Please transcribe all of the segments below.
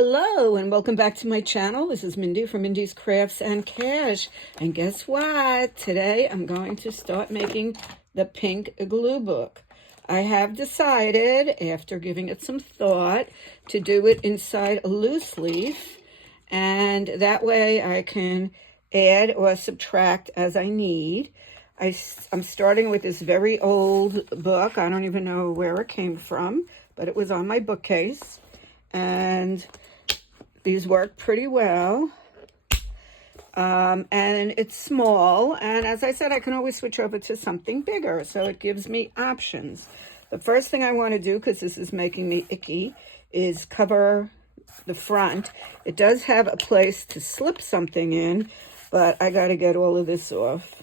Hello and welcome back to my channel. This is Mindy from Mindy's Crafts and Cash. And guess what? Today I'm going to start making the pink glue book. I have decided, after giving it some thought, to do it inside a loose leaf. And that way I can add or subtract as I need. I'm starting with this very old book. I don't even know where it came from, but it was on my bookcase. And these work pretty well. And it's small. And as I said, I can always switch over to something bigger. So it gives me options. The first thing I want to do, because this is making me icky, is cover the front. It does have a place to slip something in, but I got to get all of this off.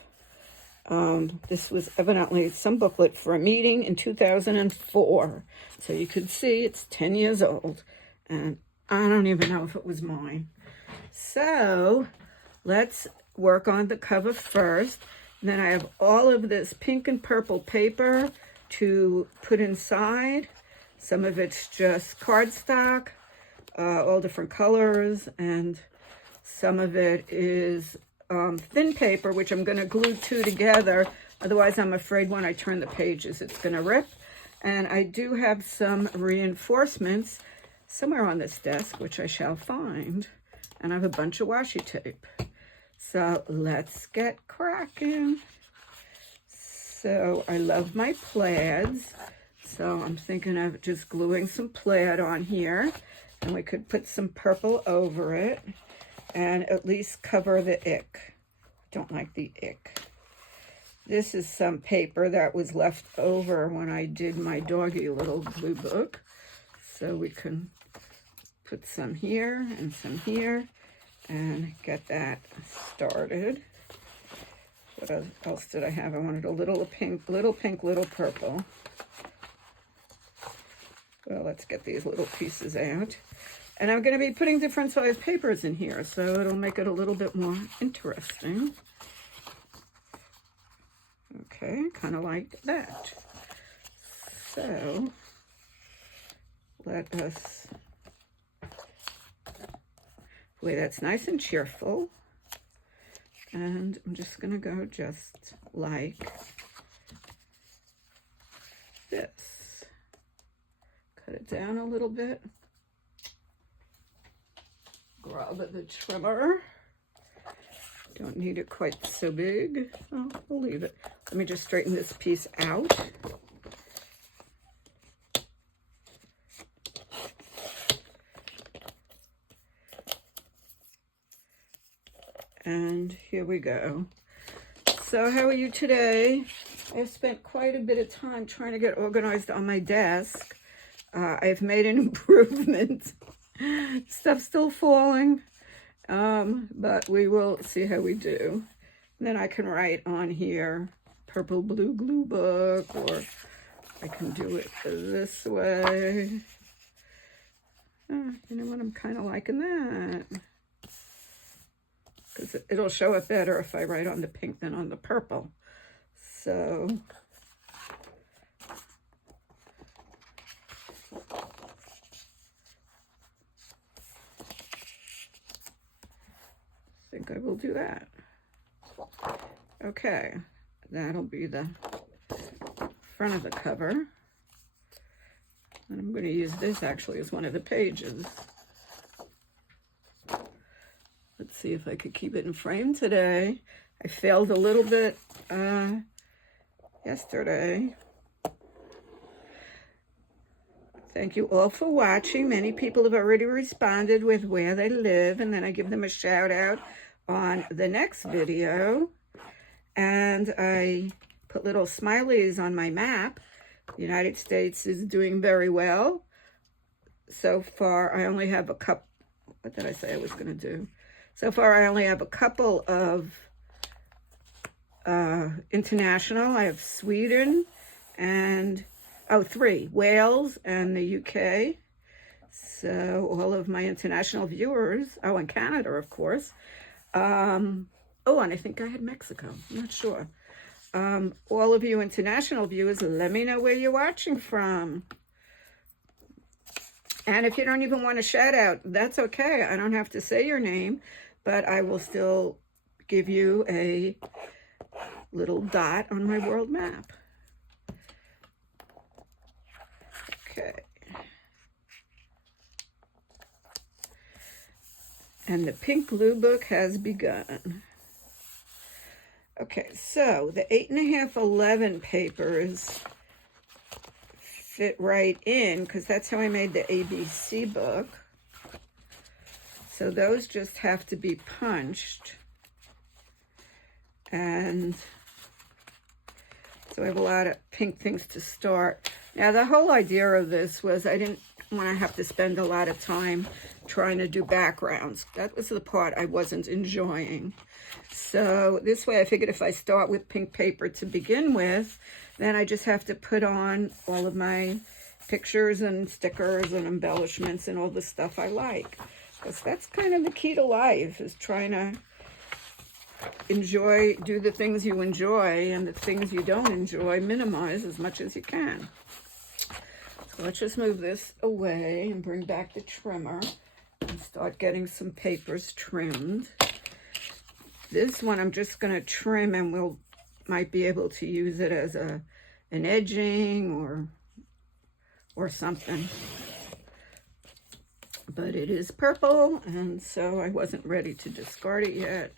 This was evidently some booklet for a meeting in 2004. So you could see it's 10 years old. And I don't even know if it was mine. So let's work on the cover first. And then I have all of this pink and purple paper to put inside. Some of it's just cardstock, all different colors. And some of it is thin paper, which I'm going to glue two together. Otherwise, I'm afraid when I turn the pages, it's going to rip. And I do have some reinforcements somewhere on this desk, which I shall find. And I have a bunch of washi tape. So let's get cracking. So I love my plaids. So I'm thinking of just gluing some plaid on here. And we could put some purple over it and at least cover the ick. Don't like the ick. This is some paper that was left over when I did my doggy little glue book. So we can put some here and get that started. What else did I have? I wanted a little pink, little purple. Well, let's get these little pieces out. And I'm going to be putting different size papers in here, so it'll make it a little bit more interesting. Okay, kind of like that. So let us, boy, that's nice and cheerful. And I'm just going to go just like this. Cut it down a little bit. Grab the trimmer. Don't need it quite so big. Oh, we'll leave it. Let me just straighten this piece out. And here we go. So how are you today? I've spent quite a bit of time trying to get organized on my desk. I've made an improvement. Stuff's still falling, but we will see how we do. And then I can write on here, purple blue glue book, or I can do it this way. You know what, I'm kind of liking that. Because it'll show up better if I write on the pink than on the purple. So I think I will do that. Okay, that'll be the front of the cover. And I'm going to use this actually as one of the pages. Let's see if I could keep it in frame today. I failed a little bit yesterday. Thank you all for watching. Many people have already responded with where they live, and then I give them a shout out on the next video. And I put little smileys on my map. The United States is doing very well. So far, I only have a couple. What did I say I was going to do? So far, I only have a couple of international. I have Sweden and, three, Wales and the UK. So all of my international viewers, and Canada, of course. And I think I had Mexico. I'm not sure. All of you international viewers, let me know where you're watching from. And if you don't even want a shout out, that's okay. I don't have to say your name, but I will still give you a little dot on my world map. Okay. And the pink glue book has begun. Okay, so the 8.5-11 papers fit right in because that's how I made the ABC book. So those just have to be punched. And so I have a lot of pink things to start. Now the whole idea of this was I didn't want to have to spend a lot of time trying to do backgrounds. That was the part I wasn't enjoying. So this way I figured if I start with pink paper to begin with, then I just have to put on all of my pictures and stickers and embellishments and all the stuff I like. Because that's kind of the key to life, is trying to enjoy, do the things you enjoy, and the things you don't enjoy, minimize as much as you can. So let's just move this away and bring back the trimmer and start getting some papers trimmed. This one I'm just going to trim, and might be able to use it as an edging or something. But it is purple, and so I wasn't ready to discard it yet.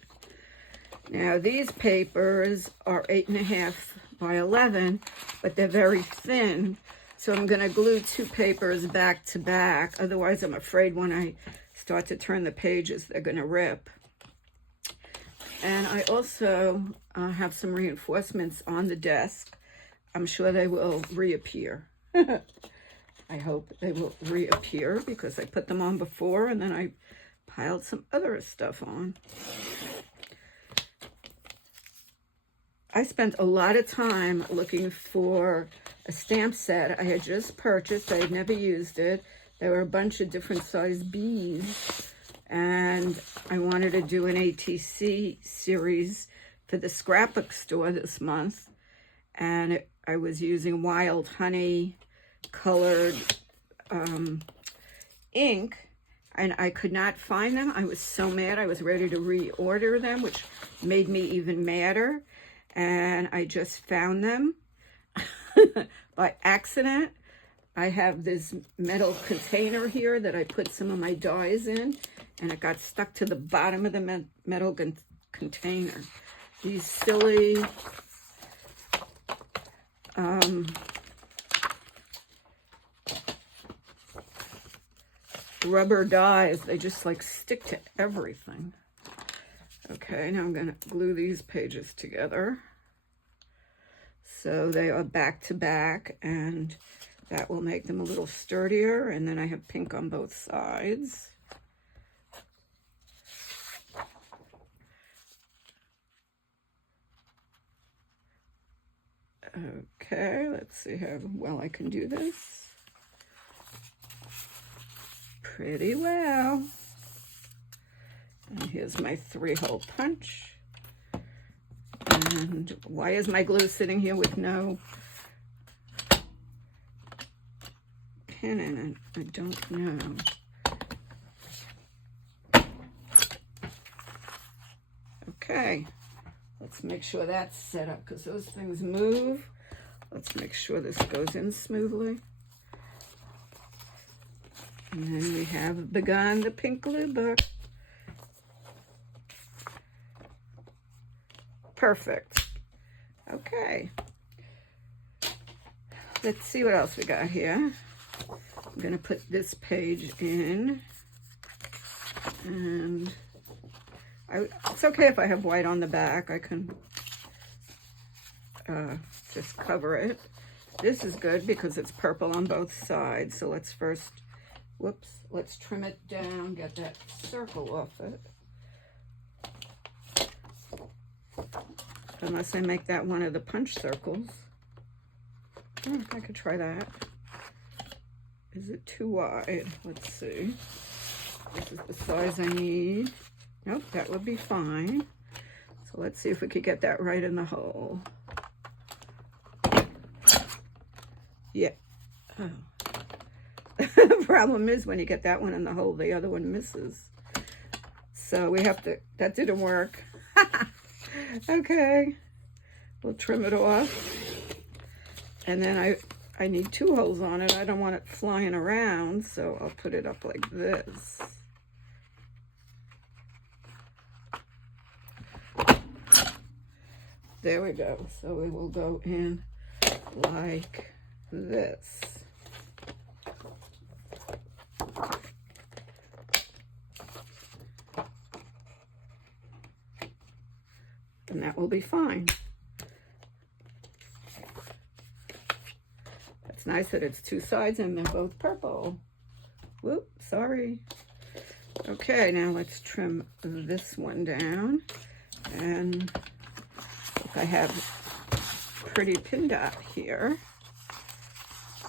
Now these papers are 8.5 by 11, but they're very thin. So I'm going to glue 2 papers back to back. Otherwise, I'm afraid when I start to turn the pages, they're going to rip. And I also have some reinforcements on the desk. I'm sure they will reappear. I hope they will reappear because I put them on before and then I piled some other stuff on. I spent a lot of time looking for a stamp set I had just purchased. I had never used it. There were a bunch of different size beads, and I wanted to do an ATC series for the scrapbook store this month, and I was using Wild Honey colored ink, and I could not find them. I was so mad. I was ready to reorder them, which made me even madder. And I just found them by accident. I have this metal container here that I put some of my dyes in, and it got stuck to the bottom of the metal container. These silly rubber dyes, they just like stick to everything. Okay, now I'm going to glue these pages together so they are back to back, and that will make them a little sturdier. And then I have pink on both sides. Okay, let's see how well I can do this. Pretty well. And here's my 3-hole punch. And why is my glue sitting here with no pin in it? I don't know. Okay, let's make sure that's set up because those things move. Let's make sure this goes in smoothly. And then we have begun the pink glue book. Perfect. Okay. Let's see what else we got here. I'm going to put this page in. And it's okay if I have white on the back. I can just cover it. This is good because it's purple on both sides. So let's first, let's trim it down, get that circle off it. Unless I make that one of the punch circles. I could try that. Is it too wide? Let's see. This is the size I need. Nope, that would be fine. So let's see if we could get that right in the hole. Yeah. Oh. The problem is when you get that one in the hole, the other one misses. So we have to, that didn't work. Okay, we'll trim it off. And then I need 2 holes on it. I don't want it flying around, so I'll put it up like this. There we go. So it will go in like this. And that will be fine. It's nice that it's 2 sides and they're both purple. Whoop, sorry. Okay, now let's trim this one down. And I have pretty pin dot here.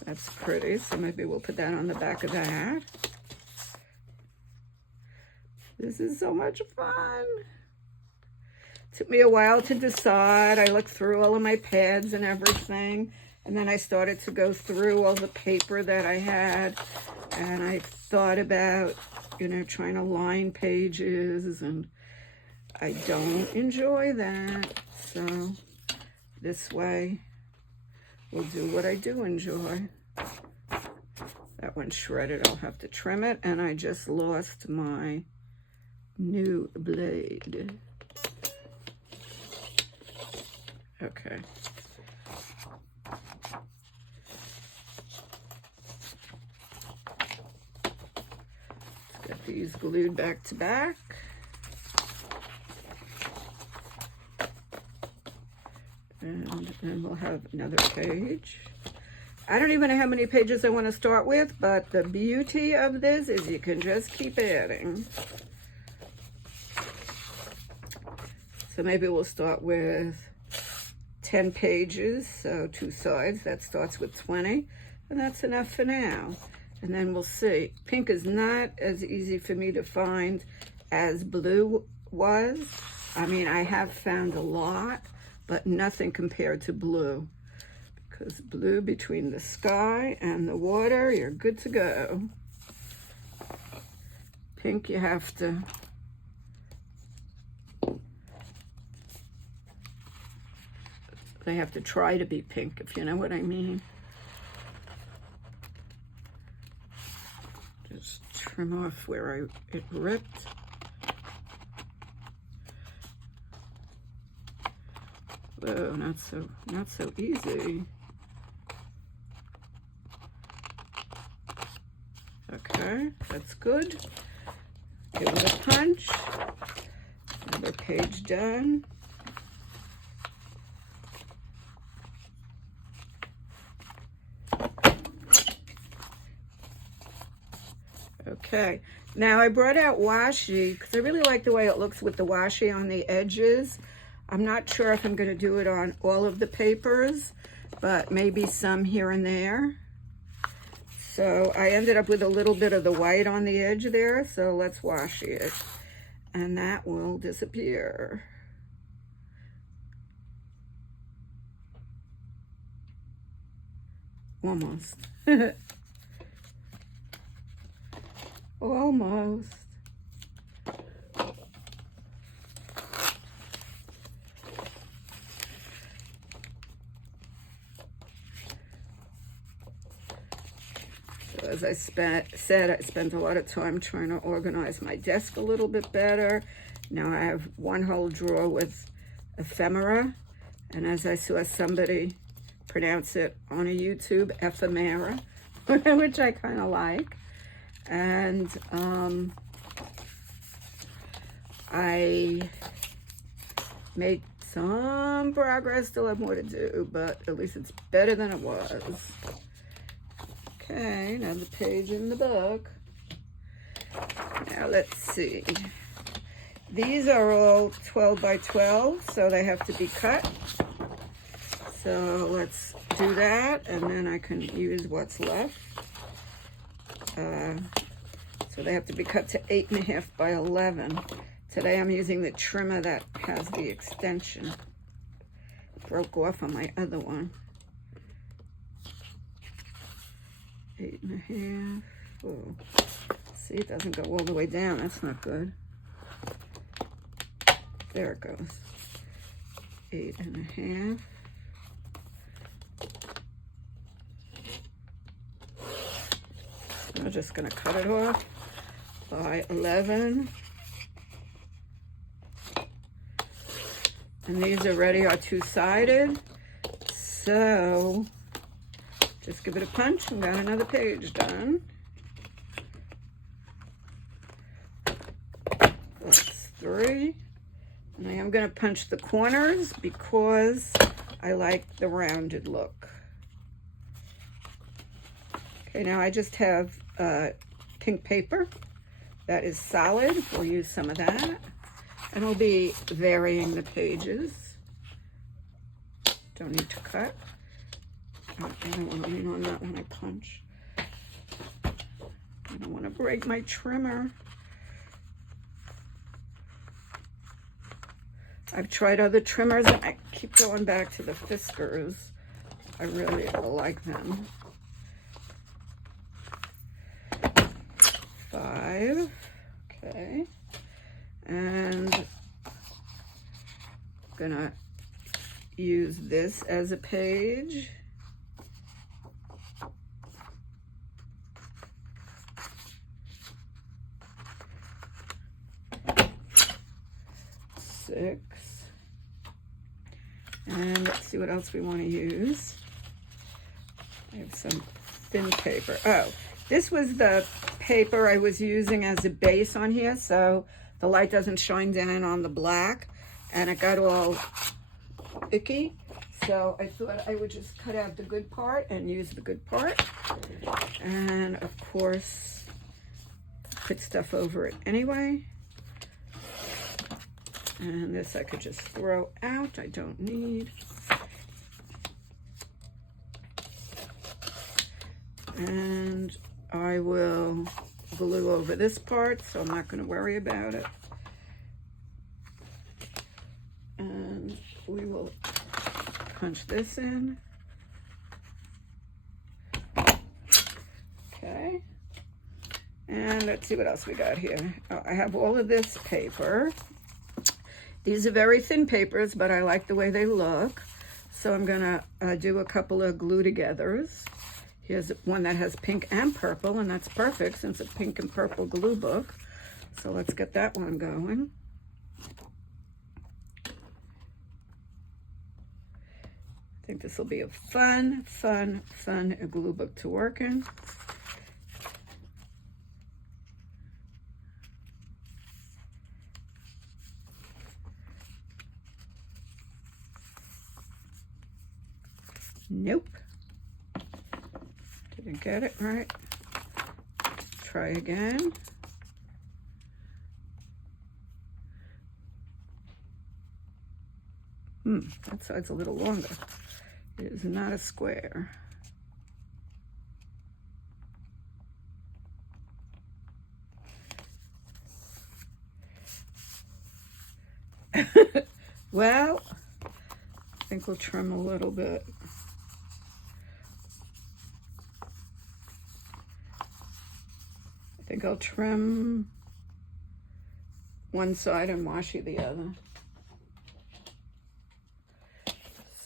That's pretty, so maybe we'll put that on the back of that. This is so much fun. Took me a while to decide. I looked through all of my pads and everything, and then I started to go through all the paper that I had, and I thought about, you know, trying to line pages, and I don't enjoy that. So this way we'll do what I do enjoy. That one's shredded. I'll have to trim it, and I just lost my new blade. Okay. Let's get these glued back to back. And then we'll have another page. I don't even know how many pages I want to start with, but the beauty of this is you can just keep adding. So maybe we'll start with 10 pages, so 2 sides. That starts with 20, and that's enough for now. And then we'll see. Pink is not as easy for me to find as blue was. I mean, I have found a lot, but nothing compared to blue. Because blue, between the sky and the water, you're good to go. Pink, you have to they have to try to be pink, if you know what I mean. Just trim off where it ripped. Whoa, not so easy. Okay, that's good. Give it a punch. Another page done. Okay, now I brought out washi because I really like the way it looks with the washi on the edges. I'm not sure if I'm going to do it on all of the papers, but maybe some here and there. So I ended up with a little bit of the white on the edge there, so let's washi it. And that will disappear. Almost. Almost. So as I said, I spent a lot of time trying to organize my desk a little bit better. Now I have one whole drawer with ephemera, and as I saw somebody pronounce it on a YouTube, ephemera, which I kind of like. And I made some progress, still have more to do, but at least it's better than it was. Okay, now the page in the book. Now let's see. These are all 12 by 12, so they have to be cut. So let's do that, and then I can use what's left. So they have to be cut to 8.5 by 11. Today I'm using the trimmer that has the extension. It broke off on my other one. 8.5. Ooh. See, it doesn't go all the way down. That's not good. There it goes. 8.5. I'm just going to cut it off by 11. And these already are two-sided. So just give it a punch and got another page done. That's 3. And I am going to punch the corners because I like the rounded look. Okay, now I just have pink paper that is solid. We'll use some of that. And I'll be varying the pages. Don't need to cut. I don't want to lean on that when I punch. I don't want to break my trimmer. I've tried other trimmers and I keep going back to the Fiskars. I really like them. 5. Okay. And I'm gonna use this as a page. Six. And let's see what else we want to use. I have some thin paper. Oh, this was the paper I was using as a base on here, so the light doesn't shine down on the black, and it got all icky. So I thought I would just cut out the good part and use the good part. And of course, put stuff over it anyway. And this I could just throw out. I don't need. And I will glue over this part, so I'm not going to worry about it. And we will punch this in. Okay. And let's see what else we got here. Oh, I have all of this paper. These are very thin papers, but I like the way they look. So I'm going to do a couple of glue togethers. Here's one that has pink and purple, and that's perfect since it's a pink and purple glue book. So let's get that one going. I think this will be a fun glue book to work in. Nope. Didn't get it right. Try again. That side's a little longer. It is not a square. Well, I think we'll trim a little bit. I think I'll trim one side and washi the other.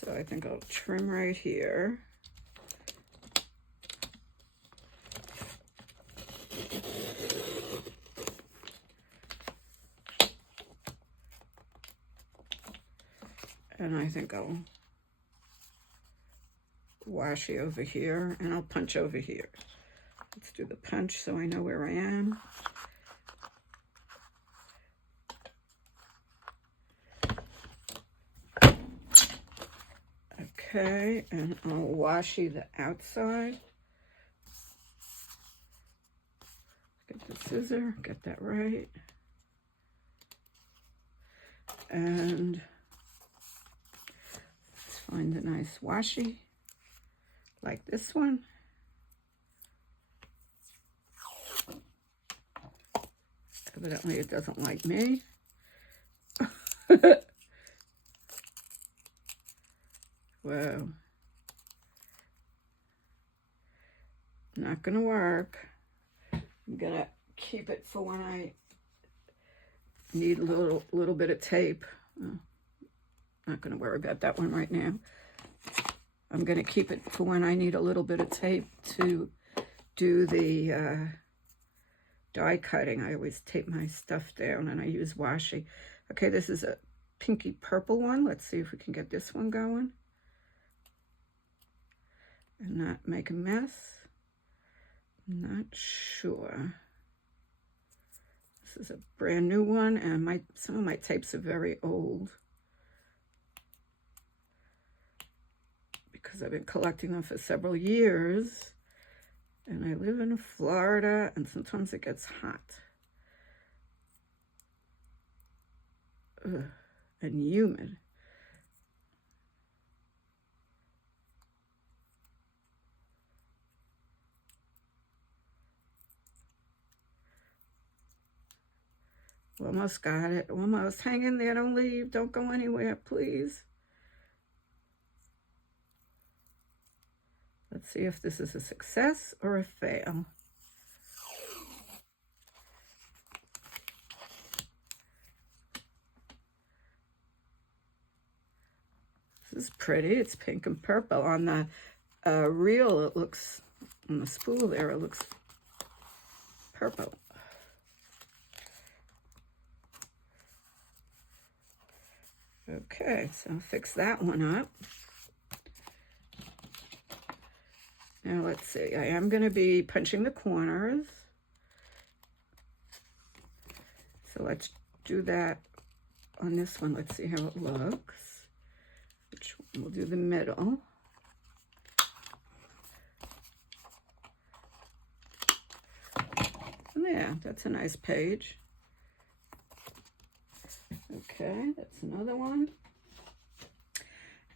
So I think I'll trim right here. And I think I'll washi over here, and I'll punch over here. Let's do the punch so I know where I am. Okay, and I'll washi the outside. Get the scissor, get that right. And let's find a nice washi, like this one. Evidently it doesn't like me. Whoa. Not gonna work. I'm gonna keep it for when I need a little bit of tape. Not gonna worry about that one right now. I'm gonna keep it for when I need a little bit of tape to do the die cutting. I always tape my stuff down and I use washi. Okay, this is a pinky purple one. Let's see if we can get this one going and not make a mess. Not sure. This is a brand new one, and some of my tapes are very old because I've been collecting them for several years. And I live in Florida, and sometimes it gets hot. Ugh, and humid. Almost got it. Almost. Hang in there. Don't leave. Don't go anywhere, please. Let's see if this is a success or a fail. This is pretty. It's pink and purple. On the reel, it looks, on the spool there, it looks purple. Okay, so I'll fix that one up. Now let's see, I am going to be punching the corners. So let's do that on this one. Let's see how it looks. Which one? We'll do the middle. And yeah, that's a nice page. Okay, that's another one.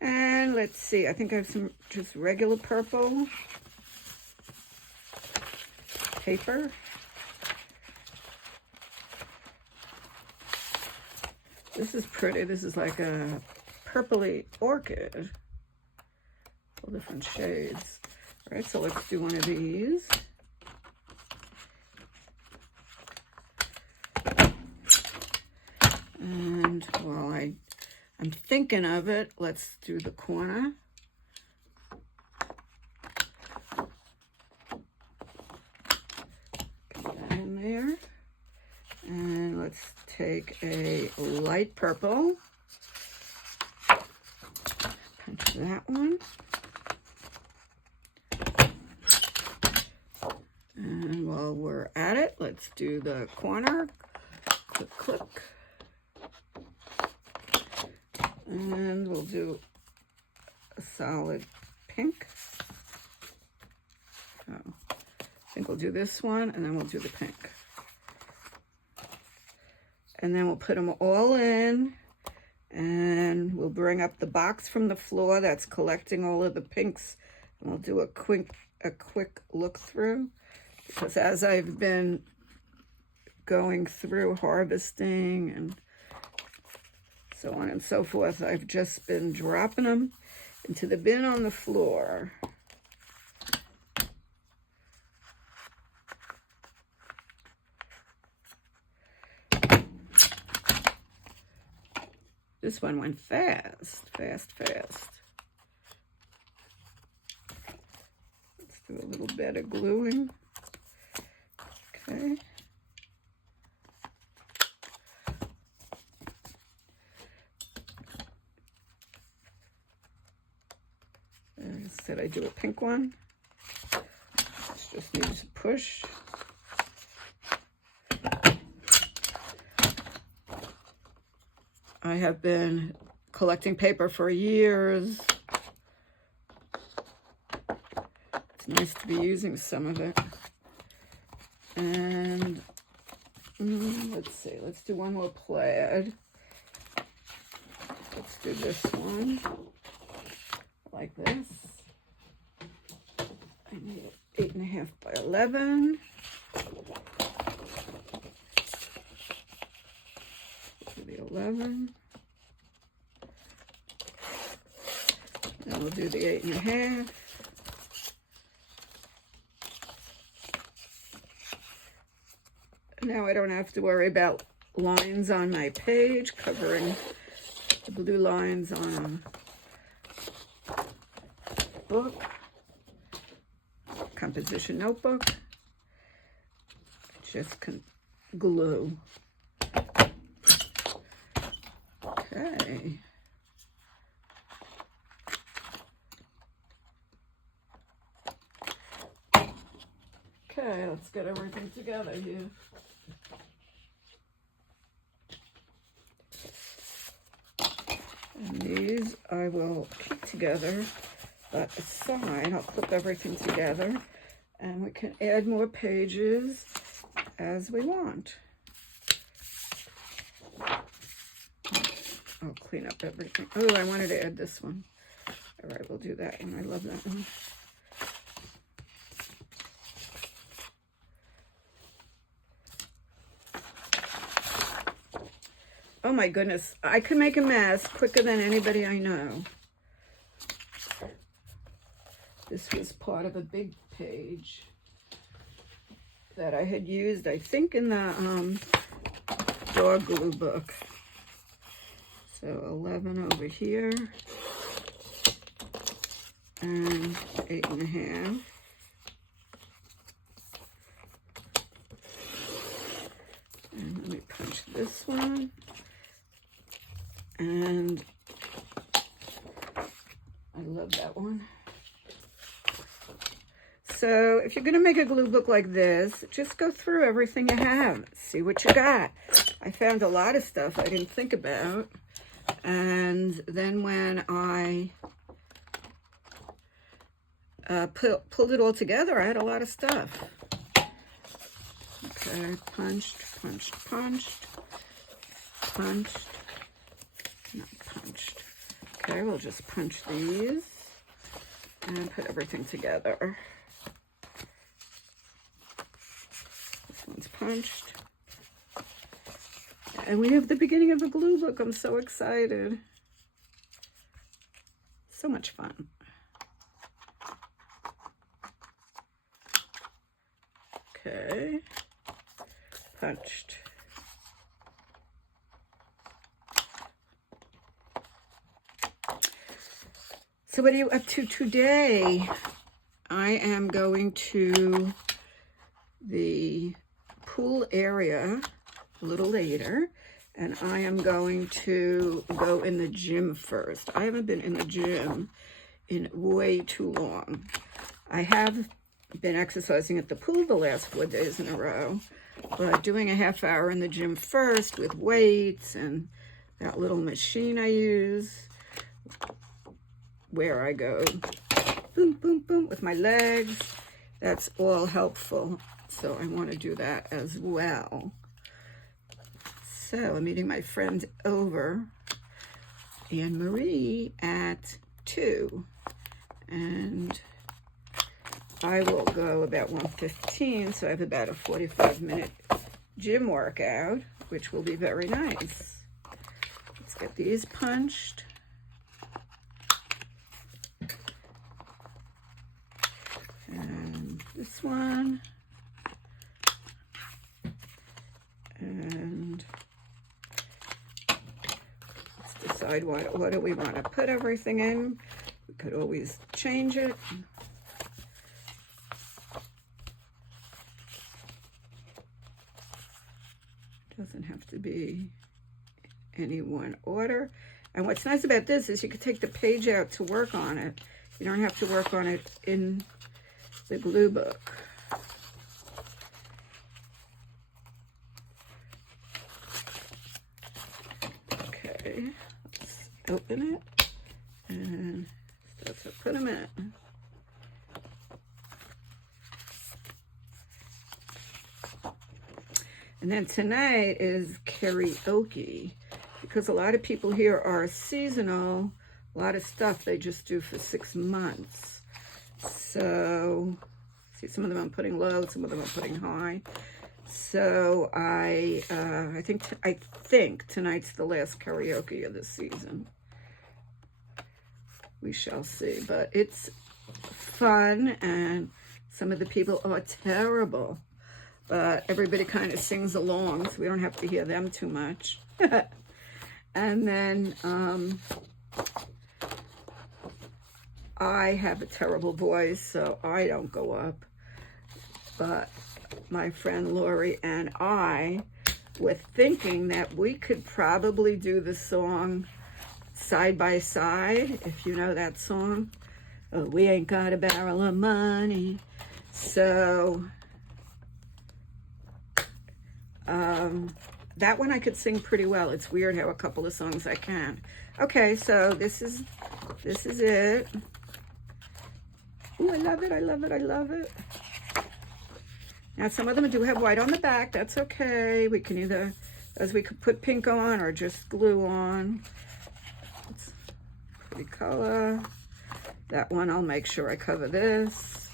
And let's see, I think I have some just regular purple paper. This is pretty. This is like a purpley orchid. All different shades. All right, so let's do one of these. And while I'm thinking of it, let's do the corner. Get that in there. And let's take a light purple. Punch that one. And while we're at it, let's do the corner. Click, click. And we'll do a solid pink. So I think we'll do this one, and then we'll do the pink. And then we'll put them all in, and we'll bring up the box from the floor that's collecting all of the pinks, and we'll do a quick look through, because as I've been going through harvesting and so on and so forth, I've just been dropping them into the bin on the floor. This one went fast, fast, fast. Let's do a little bit of gluing. Okay. Said I do a pink one. This just needs a push. I have been collecting paper for years. It's nice to be using some of it. And let's see, let's do one more plaid. Let's do this one like this. I need it 8.5 by 11. Do the 11. Then we'll do the 8.5. Now I don't have to worry about lines on my page, covering the blue lines on a book, composition notebook. Just glue. Okay. Okay, let's get everything together here. And these I will keep together, but aside, I'll clip everything together, and we can add more pages as we want. I'll clean up everything. Oh, I wanted to add this one. All right, we'll do that one. I love that one. Oh my goodness, I can make a mess quicker than anybody I know. This was part of a big page that I had used, I think, in the dog glue book. So 11 over here, and 8.5. And let me punch this one. And I love that one. So if you're going to make a glue book like this, just go through everything you have. See what you got. I found a lot of stuff I didn't think about. And then when I pulled it all together, I had a lot of stuff. Okay, punched, punched, punched, punched. Not punched. Okay, we'll just punch these and put everything together. This one's punched. And we have the beginning of a glue book. I'm so excited. So much fun. Okay, punched. So what are you up to today? I am going to the pool area a little later, and I am going to go in the gym first. I haven't been in the gym in way too long. I have been exercising at the pool the last 4 days in a row, but doing a half hour in the gym first with weights and that little machine I use, where I go boom, boom, boom with my legs, that's all helpful. So I want to do that as well. So I'm meeting my friend over, Anne Marie, at 2. And I will go about 1:15, so I have about a 45-minute gym workout, which will be very nice. Let's get these punched. And this one. And let's decide what do we want to put everything in. We could always change it. Doesn't have to be any one order. And what's nice about this is you could take the page out to work on it. You don't have to work on it in the glue book. Okay, let's open it and start to put them in. And then tonight is karaoke, because a lot of people here are seasonal. A lot of stuff they just do for 6 months. So, see, some of them I'm putting low, some of them I'm putting high. So I think tonight's the last karaoke of the season. We shall see, but it's fun, and some of the people are terrible. but everybody kind of sings along, so we don't have to hear them too much. And then I have a terrible voice, so I don't go up. But my friend Lori and I were thinking that we could probably do the song Side by Side, if you know that song. Oh, we ain't got a barrel of money. So that one I could sing pretty well. It's weird how a couple of songs I can. Okay, so this is it. Ooh, I love it, I love it, I love it. Now some of them do have white on the back. That's okay. We can either, as we could put pink on or just glue on. It's a pretty color. That one I'll make sure I cover this.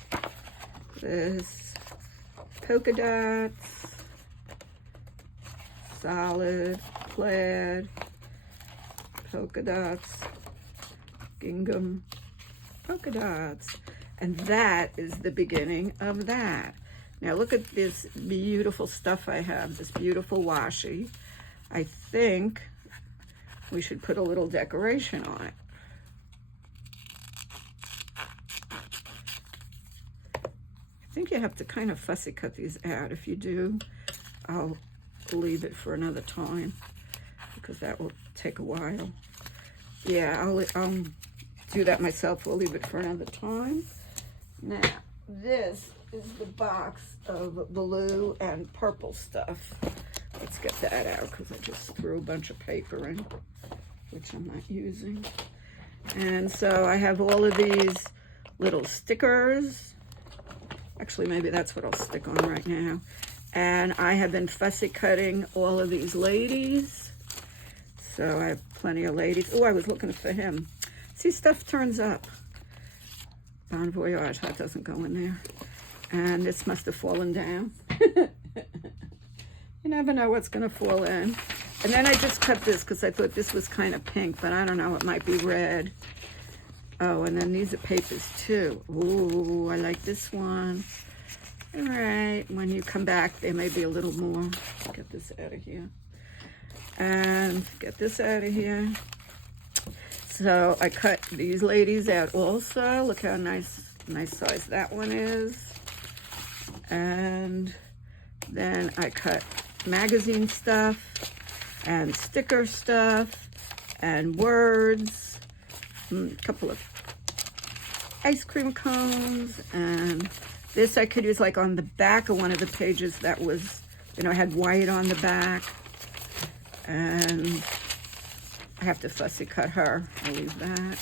This. Polka dots. Solid. Plaid. Polka dots. Gingham. Polka dots. And that is the beginning of that. Now look at this beautiful stuff I have, this beautiful washi. I think we should put a little decoration on it. I think you have to kind of fussy cut these out. If you do, I'll leave it for another time because that will take a while. Yeah, I'll do that myself. We'll leave it for another time. Now, this is the box of blue and purple stuff. Let's get that out because I just threw a bunch of paper in, which I'm not using. And so I have all of these little stickers. Actually, maybe that's what I'll stick on right now. And I have been fussy cutting all of these ladies. So I have plenty of ladies. Oh, I was looking for him. See, stuff turns up. Bon voyage, that doesn't go in there. And this must have fallen down. You never know what's going to fall in. And then I just cut this because I thought this was kind of pink, but I don't know, it might be red. Oh, and then these are papers too. Ooh, I like this one. All right, when you come back, there may be a little more. Get this out of here. And get this out of here. So I cut these ladies out also. Look how nice size that one is. And then I cut magazine stuff and sticker stuff and words, a couple of ice cream cones, and this I could use like on the back of one of the pages that was, you know, had white on the back. And I have to fussy cut her. I'll leave that.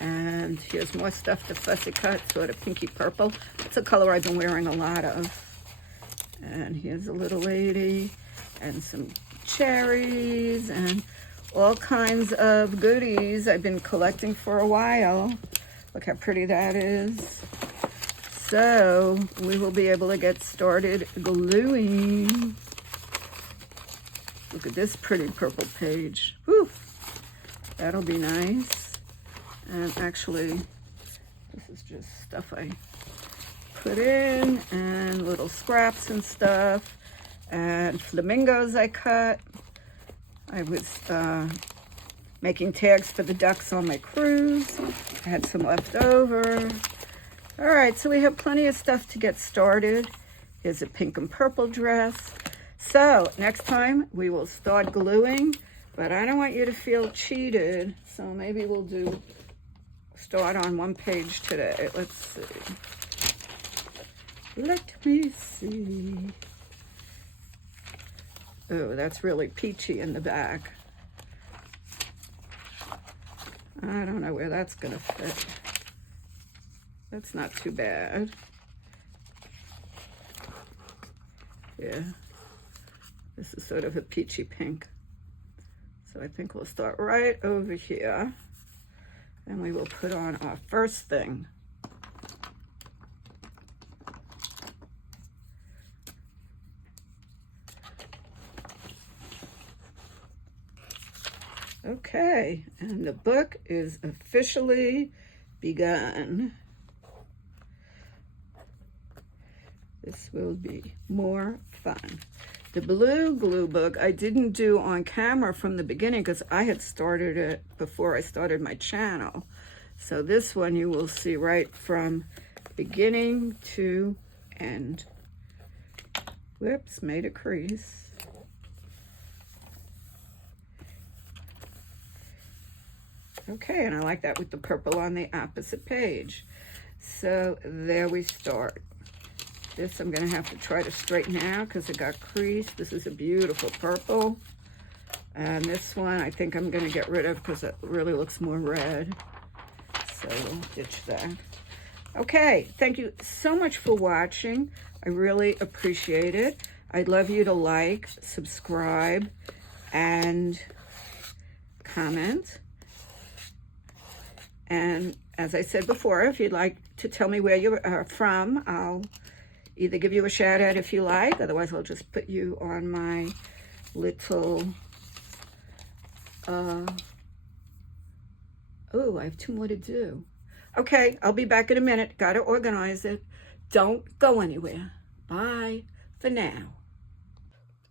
And here's more stuff to fussy cut, sort of pinky purple. It's a color I've been wearing a lot of. And here's a little lady and some cherries and all kinds of goodies I've been collecting for a while. Look how pretty that is. So we will be able to get started gluing. Look at this pretty purple page. Whew. That'll be nice. And actually, this is just stuff I put in, and little scraps and stuff, and flamingos I cut. I was making tags for the ducks on my cruise. I had some left over. All right, so we have plenty of stuff to get started. Here's a pink and purple dress. So next time we will start gluing, but I don't want you to feel cheated. So maybe we'll start on one page today. Let's see. Let me see. Oh, that's really peachy in the back. I don't know where that's gonna fit. That's not too bad. Yeah. This is sort of a peachy pink. So I think we'll start right over here. And we will put on our first thing. Okay, and the book is officially begun. This will be more fun. The blue glue book I didn't do on camera from the beginning because I had started it before I started my channel. So this one you will see right from beginning to end. Whoops, made a crease. Okay, and I like that with the purple on the opposite page. So there we start. This I'm going to have to try to straighten out because it got creased. This is a beautiful purple. And this one I think I'm going to get rid of because it really looks more red. So we'll ditch that. Okay, thank you so much for watching. I really appreciate it. I'd love you to like, subscribe, and comment. And as I said before, if you'd like to tell me where you are from, I'll either give you a shout out if you like, otherwise I'll just put you on my little, oh, I have 2 more to do. Okay, I'll be back in a minute. Gotta organize it. Don't go anywhere. Bye for now.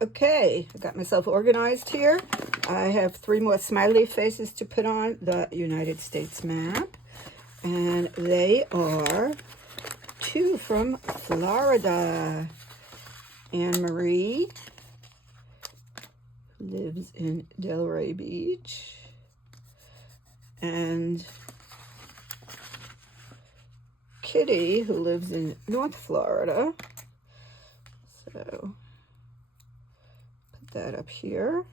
Okay, I got myself organized here. I have 3 more smiley faces to put on the United States map. And they are 2 from Florida. Anne Marie lives in Delray Beach. And Kitty, who lives in North Florida. So put that up here.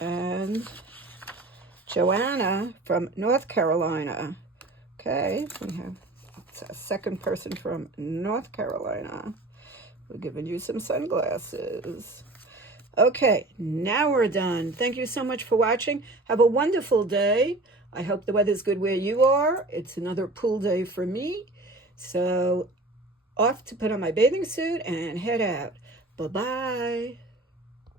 And Joanna from North Carolina. Okay, we have a second person from North Carolina. We're giving you some sunglasses. Okay, now we're done. Thank you so much for watching. Have a wonderful day. I hope the weather's good where you are. It's another pool day for me. So off to put on my bathing suit and head out. Bye-bye.